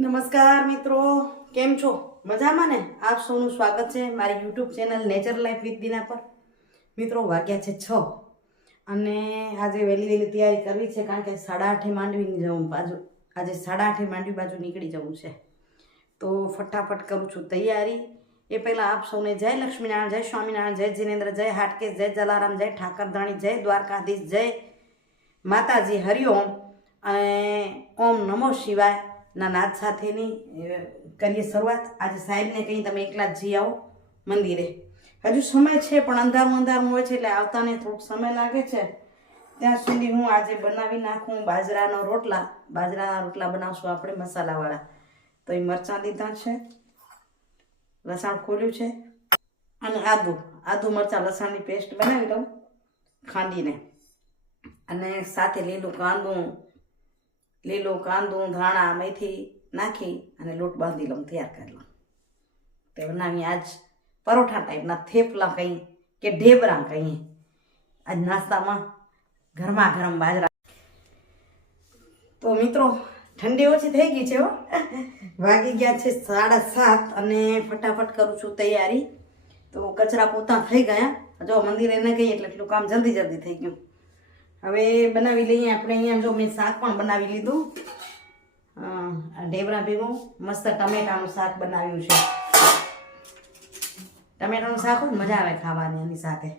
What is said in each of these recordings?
નમસ્કાર મિત્રો, કેમ છો? મજામાં ને? આપ સૌનું સ્વાગત છે મારી YouTube channel nature life with Dina પર. મિત્રો, વાગ્યા છે છ અને આજે વહેલી વહેલી તૈયારી કરવી છે કારણ કે સાડા આઠે માંડવી જવું બાજુ, આજે સાડા આઠે માંડવી બાજુ નીકળી જવું છે. તો ફટાફટ કરું છું તૈયારી. એ પહેલાં આપ સૌને જય લક્ષ્મીનારાયણ, જય સ્વામિનારાયણ, જય જીનેન્દ્ર, જય હાટકેશ જય જલારામ, જય ઠાકરધાણી જય દ્વારકાધીશ, જય માતાજી હરિઓમ અને ઓમ નમો શિવાય ના નાદ સાથેની કરીએ શરૂઆત. આજે સાહેબને કહી, તમે એકલા જ જઈ આવો મંદિરે. હજુ સમય છે, પણ અંધારું અંધારું હોય છે એટલે આવતાને થોડોક સમય લાગે છે. ત્યાં સુધી હું આજે બનાવી નાખું બાજરાનો રોટલા. બાજરાના રોટલા બનાવશું આપણે મસાલાવાળા. તો એ મરચાં લીધા છે. લસણ ખોલ્યું છે. અને આદુ. આદુ મરચાં લસણની પેસ્ટ બનાવી લઉં ખાંડીને. અને સાથે લીલું કાંદું લીલું કાંદું, ધાણા, મેથી નાખી અને લોટ બાંધી લઉં, તૈયાર કરી લઉં. તે બનાવી આજ પરોઠા ટાઈપના થેપલા કહીએ કે ઢેબરા કહીએ. આજ નાસ્તામાં ગરમા ગરમ બાજરા. તો મિત્રો, ઠંડી ઓછી થઈ ગઈ છે હો. વાગી ગયા છે સાડા સાત અને ફટાફટ કરું છું તૈયારી. તો કચરા પોતા થઈ ગયા. જો મંદિરે ન ગઈ એટલે એટલું કામ જલ્દી જલ્દી થઈ ગયું. હવે બનાવી લઈએ આપણે અહીંયા. જો મેં શાક પણ બનાવી લીધું. ઢેબરા ભેગું. મસ્ત ટમેટાનું શાક બનાવ્યું છે. ટમેટાનું શાક હોય મજા આવે ખાવાની એની સાથે.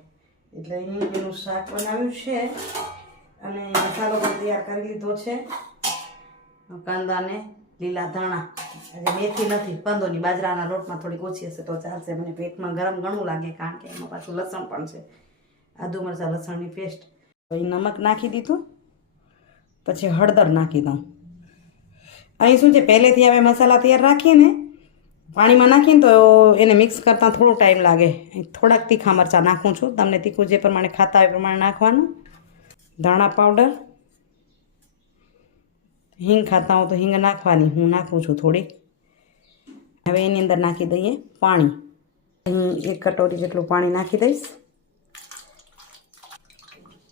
એટલે અહીં એનું શાક બનાવ્યું છે. અને મસાલો પણ તૈયાર કરી લીધો છે. કાંદાને લીલા ધાણા. આજે મેથી નથી, કંદોની બાજરાના લોટમાં થોડીક ઓછી હશે તો ચાલશે. મને પેટમાં ગરમ ઘણું લાગે કારણ કે એમાં પાછું લસણ પણ છે. આદુ મરચાં લસણની પેસ્ટ એ નમક નાખી દીધું. પછી હળદર નાખી દઉં. અહીં શું છે, પહેલેથી હવે મસાલા તૈયાર રાખીએ ને, પાણીમાં નાખીને તો એને મિક્સ કરતાં થોડો ટાઈમ લાગે. અહીં થોડાક તીખા મરચાં નાખું છું. તમને તીખું જે પ્રમાણે ખાતા એ પ્રમાણે નાખવાનું. ધાણા પાવડર. હિંગ ખાતા હોઉં તો હિંગ નાખવાની. હું નાખું છું થોડીક. હવે એની અંદર નાખી દઈએ પાણી. અહીં એક કટોરી જેટલું પાણી નાખી દઈશ.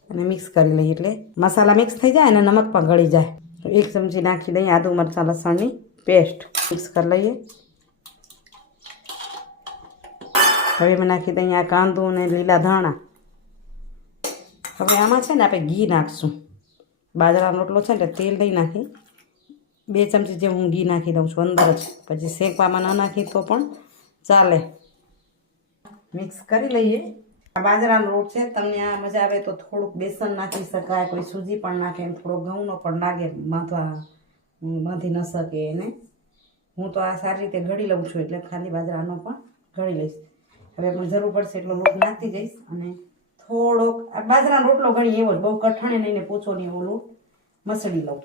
અને મિક્સ કરી લઈએ એટલે મસાલા મિક્સ થઈ જાય અને નમક પણ ગળી જાય. એક ચમચી નાખી દઈએ આદુ મરચાં લસણની પેસ્ટ મિક્સ કરી લઈએ. હવે એમાં નાખી દઈએ આ કાંદું અને લીલા ધાણા. હવે આમાં છે ને આપણે ઘી નાખશું. બાજરાનો રોટલો છે ને તેલ નહીં નાખી. બે ચમચી જેવું હું ઘી નાખી દઉં છું અંદર જ. પછી શેકવામાં ન નાખી તો પણ ચાલે. મિક્સ કરી લઈએ. આ બાજરાનો લોટ છે, તમને આ મજા આવે તો થોડુંક બેસન નાખી શકાય, કોઈ સૂજી પણ નાખે ને થોડો ઘઉંનો પણ લાગે, બાંધવા બાંધી ન શકે એને. હું તો આ સારી રીતે ઘડી લઉં છું, એટલે ખાલી બાજરાનો પણ ઘડી લઈશ. હવે પણ જરૂર પડશે એટલો લોટ નાખી જઈશ અને થોડોક, આ બાજરાનો રોટલો ઘડી એવો જ, બહુ કઠણે નહીં પૂછો નહીં એવો લોટ મસળી લઉં.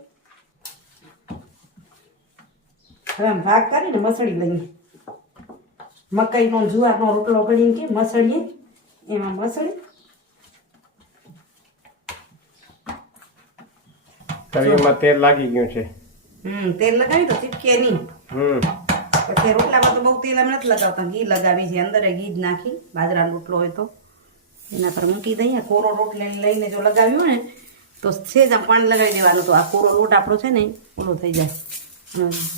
હવે આમ ભાગ કરીને મસળી લઈએ. મકાઈનો જુવારનો રોટલો ઘડીને કે મસળીએ. એમાં મસળી. તળિયામાં તેલ લાગી ગયું છે. હમ તેલ લગાવી તો ચીપકે નહીં. હમ. પછી રોટલામાં તો બહુ તેલ અમે નથી લગાવતા. ઘી લગાવી છે અંદર ઘી જ નાખી. બાજરાનો રોટલો હોય તો. એના પર મૂકી દઈએ. કોરો રોટ લઈને જો લગાવ્યો હોય ને તો સેજ આમ પાણી લગાવી દેવાનું. તો આ કોરો લોટ આપણો છે ને ઓલો થઈ જાય.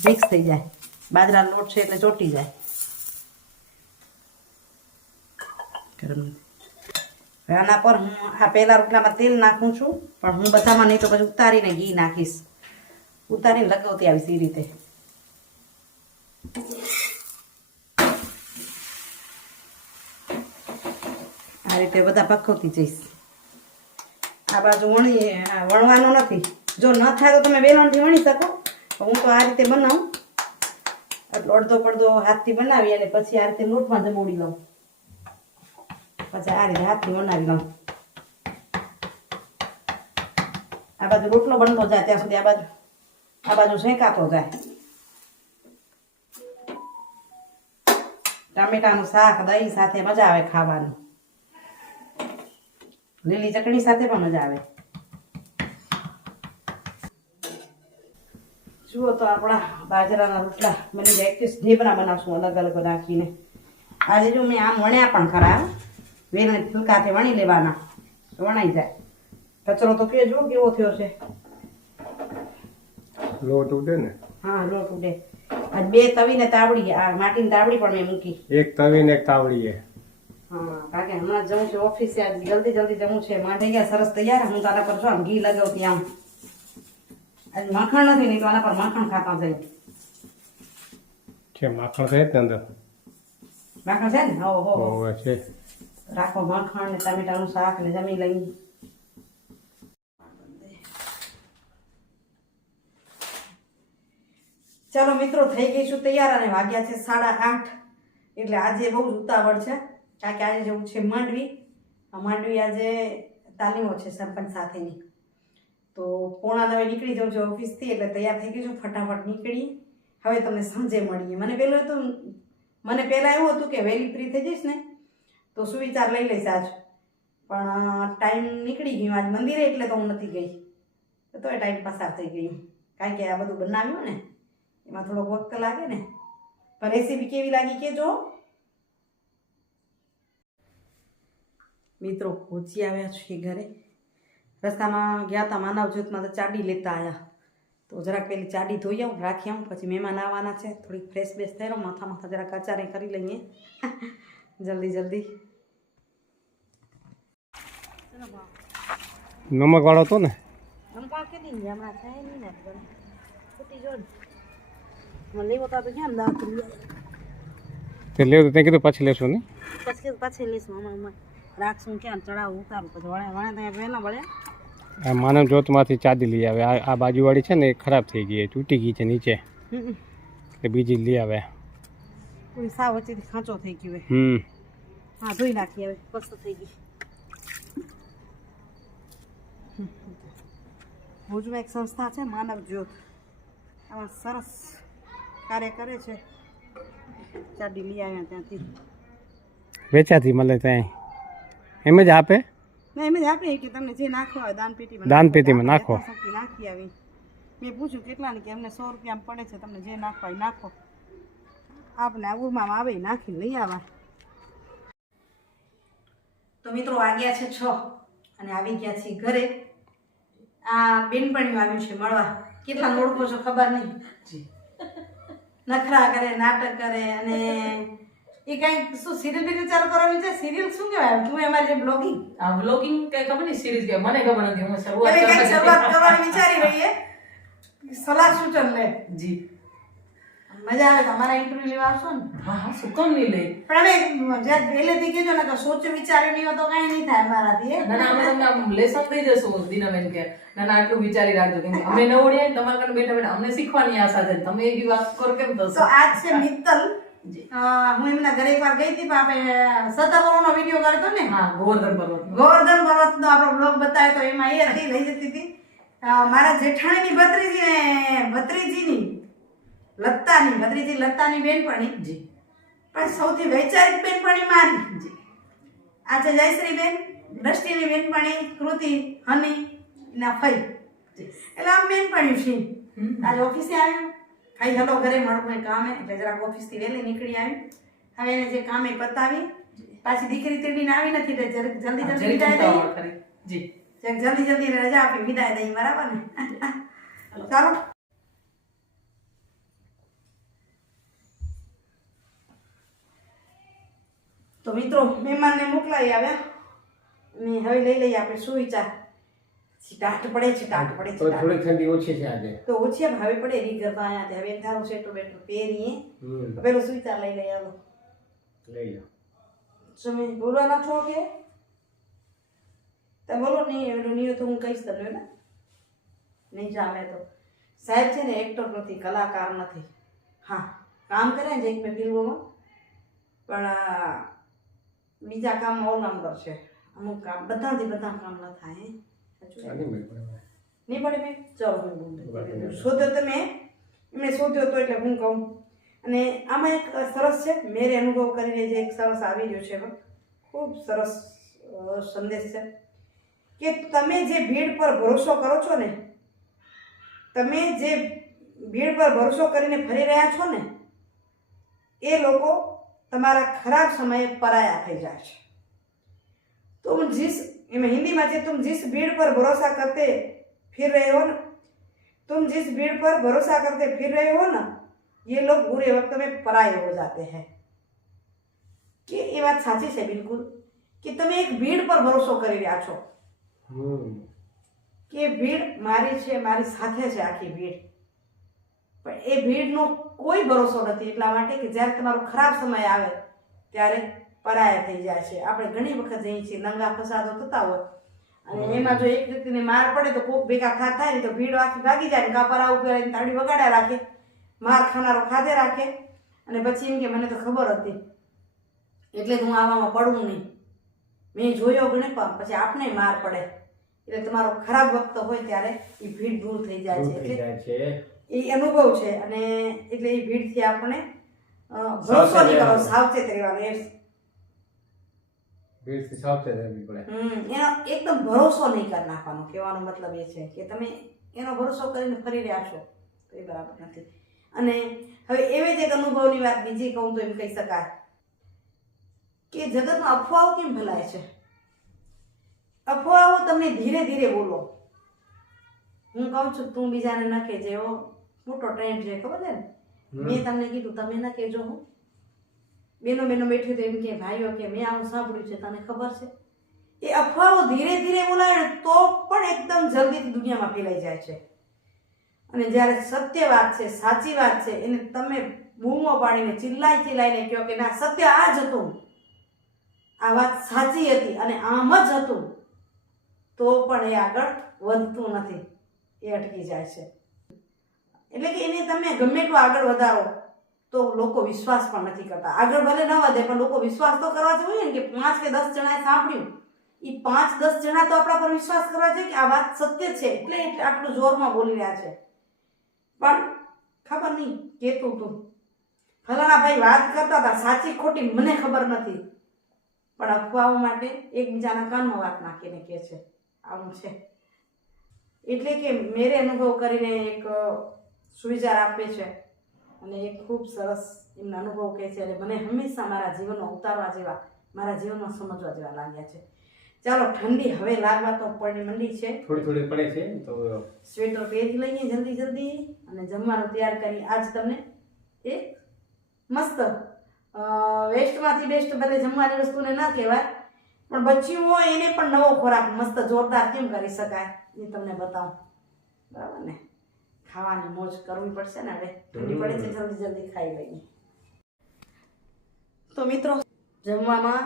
મિક્સ થઈ જાય. બાજરાનો લોટ છે એટલે ચોટી જાય. ગરમ. આના પર હું આ પહેલા રોટલામાં તેલ નાખું છું, પણ હું બધામાં નહીં તો પછી ઉતારીને ઘી નાખીશ. ઉતારીને લગાવતી આવીશ એ રીતે. આ રીતે બધા પકવતી જઈશ. આ બાજુ વણી વણવાનો નથી. જો ન થાય તો તમે વેલણથી વણી શકો હું તો આ રીતે બનાવું. એટલો અડધો પડધો હાથથી બનાવી અને પછી આ રીતે લોટમાં જમોડી લઉં. પછી આ રીતે હાથથી બનાવી લઉં. આ બાજુ રોટલો બનતો જાય ત્યાં સુધી આ બાજુ. આ બાજુ શેકાતો જાય. ટામેટાનું શાક, દહીં સાથે મજા આવે ખાવાનું. લીલી ચટણી સાથે પણ મજા આવે. જુઓ તો આપણા બાજરાના રોટલા બની જાય. ઢેબરા બનાવશું અલગ અલગ નાખીને આજે જો મેં આમ વણ્યા પણ ખરા. વેલણ ફૂલકાથી વણી લેવાના. વણાઈ જાય. કચરો તો કેજો કેવો થયો છે. લોટ ઉડે ને. હા લોટ ઉડે. આજ બે તવી ને તાવડી આ માટીની તાવડી પણ મેં મૂકી. એક તવી ને એક તાવડી છે હા કારણ કે હમણાં જવું છે ઓફિસે. આજ જલ્દી જલ્દી જવું છે. માં ગયા સરસ તૈયાર હું તારા પર જો આમ ઘી લગાવતી આમ. આજ માખણ નથી નહીં તો આના પર માખણ ખાતા જાય. છે માખણ છે અંદર. માખણ છે ને? હો હો હો. છે. રાખો માખણ ને ટમેટાનું શાક ને જમી લઈ. ચાલો મિત્રો, થઈ ગઈ છું તૈયાર અને વાગ્યા છે સાડા આઠ. એટલે આજે બહુ જ ઉતાવળ છે, કારણ કે આજે જવું છે માંડવી. માંડવી આજે તાલીમો છે સરપંચ સાથેની. તો પોણા નવે નીકળી જાઉં છું ઓફિસથી, એટલે તૈયાર થઈ ગઈ છું, ફટાફટ નીકળી. હવે તમને સાંજે મળીએ. મને પહેલું હતું, મને પહેલાં એવું હતું કે વહેલી ફ્રી થઈ જઈશ ને તો સુવિચાર લઈ લઈશ આજ. પણ ટાઈમ નીકળી ગયો આજ મંદિરે એટલે તો હું નથી ગઈ. તો એ ટાઈમ પસાર થઈ ગયો. કારણ કે આ બધું બનાવ્યું ને, એમાં થોડોક વખત લાગે ને. પણ રેસીપી કેવી લાગી કેજો મિત્રો પહોંચી આવ્યા છીએ ઘરે. રસ્તામાં ગયા હતા માનવ જ્યોતમાં તો ચાડી લેતા આવ્યા તો જરાક પેલી ચાડી ધોઈ આવું, રાખી આવું, પછી મહેમાન આવવાના છે. થોડીક ફ્રેશ બેસ થઈ રહ્યો માથા માથા જરાક અચારે કરી લઈએ. જલ્દી જલ્દી. નમક વાળો હતો ને? તે લેવ તો કીધું પાછી લેશું ને? પછી પાછી લેશું રાખશું ક્યાં? માનવ જોતમાંથી ચાદી લઈ આવે. આ બાજુવાળી છે ને એ ખરાબ થઈ ગઈ છે. તૂટી ગઈ છે નીચે. એટલે બીજી લઈ આવે. સાવ વચ્ચેથી ખાંચો થઈ ગયો હમ. હા ધોઈ નાખી હવે મસ્ત થઈ ગઈ. ભુજમાં એક સંસ્થા છે માનવ જ્યોત. આમાં સરસ કાર્ય કરે છે. ચાડી લઈ આવ્યા ત્યાંથી. વેચાતી મળે ત્યાં એમ જ આપે? ના એમ જ આપે કે તમને જે નાખવા હોય દાનપેટીમાં દાનપેટીમાં નાખો. નાખી આવી. મેં પૂછ્યું કેટલાની કે અમને સો રૂપિયામાં પડે છે તમને જે નાખવા હોય નાખો. આપણે ઉરમાં આવે ઈ નાખી લઈ આવા. તો મિત્રો વાગ્યા છે છ અને આવી ગયા છે ઘરે. આ બેનપણીઓ આવ્યું છે મળવા. કેટલા ઓળખો છો ખબર નહીં. નખરા કરે નાટક કરે અને એ કઈ શું સિરિયલ બિરિયલ ચાલુ કરવાની છે? સિરિયલ શું કહેવાય? તું એમાં જે બ્લોગિંગ આ બ્લોગિંગ કઈ ખબર નહીં સિરીઝ કે મને ખબર નથી હું શરૂઆત શરૂઆત કરવાની વિચારી રહી સલાહ સૂચન લે. જી. મજા આવે તમારા ઇન્ટરવ્યુ લેવા આવશો ને? હા હા શું કામ નહીં લઈ પણ અમે જ્યાં પહેલેથી કહેજો ને કે સોચ વિચારી નહીં તો કાંઈ નહીં થાય અમારાથી હે? ના ના અમે તમને લેસન દઈ દેશું દિનાબેન કે ના ના આટલું વિચારી રાખજો કે અમે નવડીએ તમારા કારણે બેઠા બેઠા અમને શીખવાની આશા છે તમે એવી વાત કરો કેમ તો થશે આજ છે મિત્તલ. હું એમના ઘરે એકવાર ગઈ હતી પણ આપણે સતાવરોનો વીડિયો કરતો ને? હા ગોવર્ધન પર્વત. ગોવર્ધન પર્વતનો આપણો બ્લોગ બતાવ્યો તો એમાં એ લઈ જતી હતી. મારા જેઠાણીની ભત્રીજી ને ભત્રીજીની લત્તાની ભત્રીજી લત્તાની બેનપણી. પણ સૌથી વૈચારિક બેનપણી મારી. જી. આ છે જયશ્રી બેન દ્રષ્ટિની બેનપણી કૃતિ હની ના ફઈ. એટલે આમ બેનપણી છે. આજે ઓફિસે આવ્યું. ખાઈ હલો ઘરે મળું એ કામે એટલે જરાક ઓફિસથી વહેલી નીકળી આવી. હવે એને જે કામે પતાવી પાછી દીકરી તીડીને આવી નથી એટલે જલ્દી જલ્દી વિદાય દઈ જી. જલ્દી જલ્દી રજા આપી વિદાય દઈ બરાબર ને? ચાલો. તો મિત્રો મહેમાનને મોકલાવી આવ્યા અને હવે લઈ લઈએ આપણે શું વિચાર ટાટ પડે છે ટાટ પડે છે. થોડી ઠંડી ઓછી છે આજે. તો ઓછી ભાવે પડે રી ગરબા અહીંયા હવે થારો સેટો બેટો પહેરીએ. પેલો શું લઈ લઈ હાલો. લઈ લો. તમે બોલવાના છો કે? તમે બોલો નહીં એનું નહીં તો હું કહીશ તમને ને. નહીં જામે તો. સાહેબ છે ને એક્ટર નથી કલાકાર નથી. હા કામ કરે ને એક મેં ફિલ્મોમાં. પણ બીજા કામ ઓલરાઉન્ડર છે. અમુક કામ બધાથી બધા કામ ન થાય. નહીં પડે મેં ચલો હું શોધ્યો તો તમે? એમણે શોધ્યો હતો એટલે હું કહું. અને આમાં એક સરસ છે મેરે અનુભવ કરીને જે એક સરસ આવી રહ્યો છે ખૂબ સરસ સંદેશ છે. કે તમે જે ભીડ પર ભરોસો કરો છો ને તમે જે ભીડ પર ભરોસો કરીને ફરી રહ્યા છો ને એ લોકો તમારા ખરાબ સમયે પરાયા થઈ જાય છે तुम जिस मैं हिंदी में है तुम जिस भीड़ पर भरोसा करते फिर रहे हो ना तुम जिस भीड़ पर भरोसा करते फिर रहे हो ना ये लोग बुरे वक्त में पराये हो जाते हैं કે એ વાત સાચી છે બિલકુલ કે તમે એક ભીડ પર ભરોસો કરી રહ્યા છો હમ કે ભીડ મારી છે મારી સાથે છે આખી ભીડ પણ એ ભીડનો કોઈ ભરોસો નથી. એટલા માટે કે જ્યારે તમારો ખરાબ સમય આવે ત્યારે પરાયા થઈ જાય છે. આપણે ઘણી વખત જઈએ છીએ નંગા ફસાદો થતા હોય. અને એમાં જો એક વ્યક્તિને માર પડે તો કોક ભેગા ખા થાય ને તો ભીડ આખી ભાગી જાય ને કાપરા ઉપર આવીને તાળી વગાડ્યા રાખે માર ખાનારો ખાધે રાખે. અને પછી એમ કે મને તો ખબર હતી. એટલે હું આવામાં પડું નહીં. મેં જોયો ગણે પણ પછી આપને માર પડે. એટલે તમારો ખરાબ વખત હોય ત્યારે એ ભીડ દૂર થઈ જાય છે. એટલે જાય છે. એ અનુભવ છે અને એટલે એ ભીડથી આપણે અ, ભરોસો નહીં કરો રહેવાનું. સાવચેત રહેવાનું એમ. ભીડથી સાવચેત રહેવી પડે. હમ એનો એકદમ ભરોસો નહીં કરી નાખવાનો કહેવાનો મતલબ એ છે કે તમે એનો ભરોસો કરીને ફરી રહ્યા છો તો એ બરાબર નથી. અને હવે એવી જ એક અનુભવની વાત બીજી કહું તો એમ કહી શકાય કે જગતમાં અફવાઓ કેમ ભલાય છે? અફવાઓ તમને ધીરે ધીરે બોલો. હું કહું છું તું બીજાને ન કહેજે એવો મોટો ટ્રેન્ડ છે ખબર છે ને? મેં તમને કીધું તમે ના કહેજો હું. બેનો બેનો બેઠી તો એમ કે ભાઈઓ કે મેં આવું સાંભળ્યું છે તને ખબર છે? એ અફવાઓ ધીરે ધીરે બોલાય ને તો પણ એકદમ જલ્દીથી દુનિયામાં ફેલાઈ જાય છે. અને જ્યારે સત્ય વાત છે સાચી વાત છે એને તમે બૂમો પાડીને ચિલ્લાઈ ચિલ્લાઈને કહો કે ના સત્ય આ જ હતું. આ વાત સાચી હતી અને આમ જ હતું. તો પણ એ આગળ વધતું નથી. એ અટકી જાય છે. એટલે કે એને તમે ગમે એટલું આગળ વધારો, તો લોકો વિશ્વાસ પણ નથી કરતા. આગળ ભલે ન વધે, પણ લોકો વિશ્વાસ તો કરવા જોઈએ ને કે પાંચ કે દસ જણાએ સાંભળ્યું. એ પાંચ દસ જણા તો આપણા પર વિશ્વાસ કરવા છે કે આ વાત સત્ય છે, એટલે એટલે આટલું જોરમાં બોલી રહ્યા છે. પણ ખબર નહીં, કેતું તું. ફલાણા ભાઈ વાત કરતા હતા, સાચી ખોટી મને ખબર નથી. પણ અફવાઓ માટે એકબીજાના કાનમાં વાત નાખીને કહે છે. આવું છે. એટલે કે મેરે અનુભવ કરીને એક સુવિચાર આપે છે. અને એ ખૂબ સરસ એમના અનુભવ કહે છે. અને મને હંમેશા મારા જીવનનો ઉતારવા જેવા મારા જીવનમાં સમજવા જેવા લાગ્યા છે. ચાલો ઠંડી હવે લાગવા તો પડની મંડી છે. થોડી થોડી પડે છે તો. સ્વેટર પહેરી લઈએ જલ્દી જલ્દી અને જમવાનું તૈયાર કરી. આજ તમને એ મસ્ત વેસ્ટમાંથી બેસ્ટ ભલે જમવાની વસ્તુને ના કહેવાય પણ બચ્યું હોય એને પણ નવો ખોરાક મસ્ત જોરદાર કેમ કરી શકાય એ તમને બતાવું. બરાબર ને? ખાવાની મોજ કરવી પડશે ને હવે. ઠંડી પડે છે જલ્દી જલ્દી ખાઈ લઈએ. તો મિત્રો જમવામાં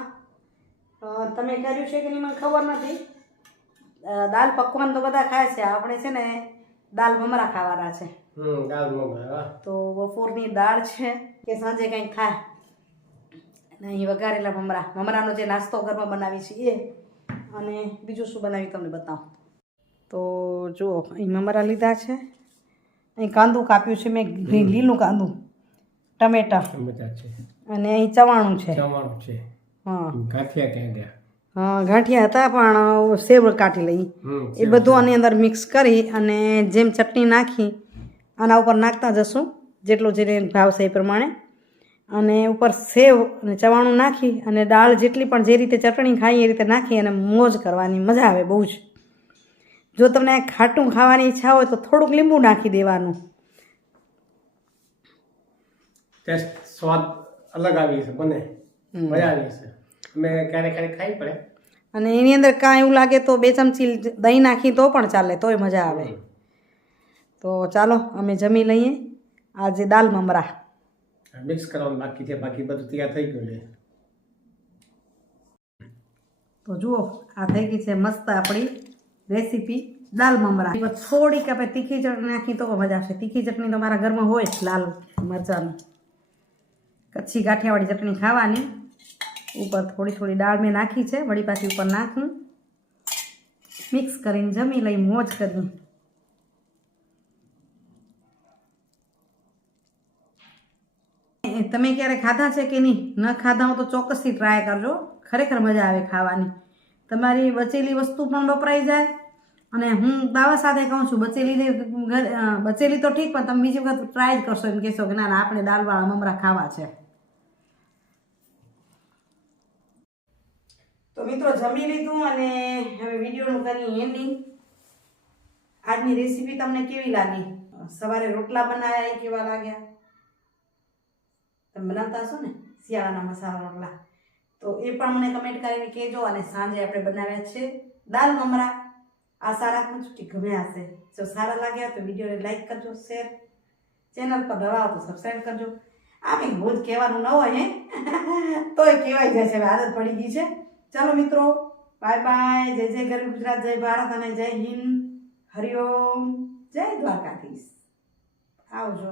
તમે કર્યું છે કે નહીં મને ખબર નથી. દાલ પકવાન તો બધા ખાય છે. આપણે છે ને દાલ મમરા ખાવાના છે. તો બપોરની દાળ છે કે સાંજે કંઈક ખાય અને અહીં વઘારેલા મમરા મમરાનો જે નાસ્તો ઘરમાં બનાવી છે એ. અને બીજું શું બનાવી તમને બતાવું. તો જુઓ અહીં મમરા લીધા છે. અહીં કાંદું કાપ્યું છે મેં લીલું કાંદું ટમેટા. અને અહીં ચવાણું છે. ચવાણું છે. હા. ગાંઠિયા ક્યાં ગયા? હા ગાંઠિયા હતા પણ સેવ કાઢી લઈ. એ બધું આની અંદર મિક્સ કરી અને જેમ ચટણી નાખી આના ઉપર નાખતા જશું જેટલું જે ભાવશે એ પ્રમાણે. અને ઉપર સેવ અને ચવાણું નાખી અને દાળ જેટલી પણ જે રીતે ચટણી ખાઈ એ રીતે નાખી અને મોજ કરવાની મજા આવે બહુ જ. જો તમને ખાટું ખાવાની ઈચ્છા હોય તો થોડુંક લીંબુ નાખી દેવાનું. ટેસ્ટ સ્વાદ અલગ આવી છે બને. મજા આવી છે અમે ક્યારેક ક્યારેક ખાઈ પડે. અને એની અંદર કાંઈ એવું લાગે તો બે ચમચી દહીં નાખી તો પણ ચાલે તોય મજા આવે. તો ચાલો અમે જમી લઈએ. આજે દાલ મમરા. મિક્સ કરવાનું બાકી છે બાકી બધું તૈયાર થઈ ગયું છે. તો જુઓ આ થઈ ગઈ છે મસ્ત આપણી રેસીપી દાલ મમરા. થોડીક આપણે તીખી ચટણી નાખી તો મજા આવશે. તીખી ચટણી તો મારા ઘરમાં હોય લાલ મરચાંની. કચ્છી ગાંઠિયાવાળી ચટણી ખાવાની. ઉપર થોડી થોડી દાળ મેં નાખી છે. વળી પાછી ઉપર નાખું. મિક્સ કરીને જમી લઈ મોજ કરી. તમે ક્યારે ખાધા છે કે નહીં? ન ખાધા હો તો ચોક્કસથી ટ્રાય કરજો. ખરેખર મજા આવે ખાવાની. તમારી બચેલી વસ્તુ પણ વપરાઈ જાય. અને હું દાવા સાથે કહું છું, બચેલી બચેલી તો ઠીક, પણ તમે બીજી વખત ટ્રાય જ કરશો એમ કહેશો કે ના આપણે દાલવાળા મમરા ખાવા છે. તો મિત્રો, જમી લીધું અને હવે વિડીયોનું કરી એન્ડિંગ આજની રેસીપી તમને કેવી લાગી? સવારે રોટલા બનાવ્યા એ કેવા લાગ્યા? તમે બનાવતા હશો ને? શિયાળાના મસાલા રોટલા. તો એ પણ મને કમેન્ટ કરીને કહેજો અને સાંજે આપણે બનાવ્યા છે દાલ મમરા. આ સારા છું કે ગમ્યા હશે. જો સારા લાગ્યા તો વિડીયોને લાઈક કરજો શેર ચેનલ પર નવા તો સબસ્ક્રાઈબ કરજો. આ કંઈ બહુ જ કહેવાનું ન હોય, હે. તોય કહેવાય જાય છે હવે આદત પડી ગઈ છે. ચાલો મિત્રો બાય બાય જય જય ગરવી ગુજરાત, જય ભારત અને જય હિન્દ. હરિઓમ જય દ્વારકાધીશ. આવજો.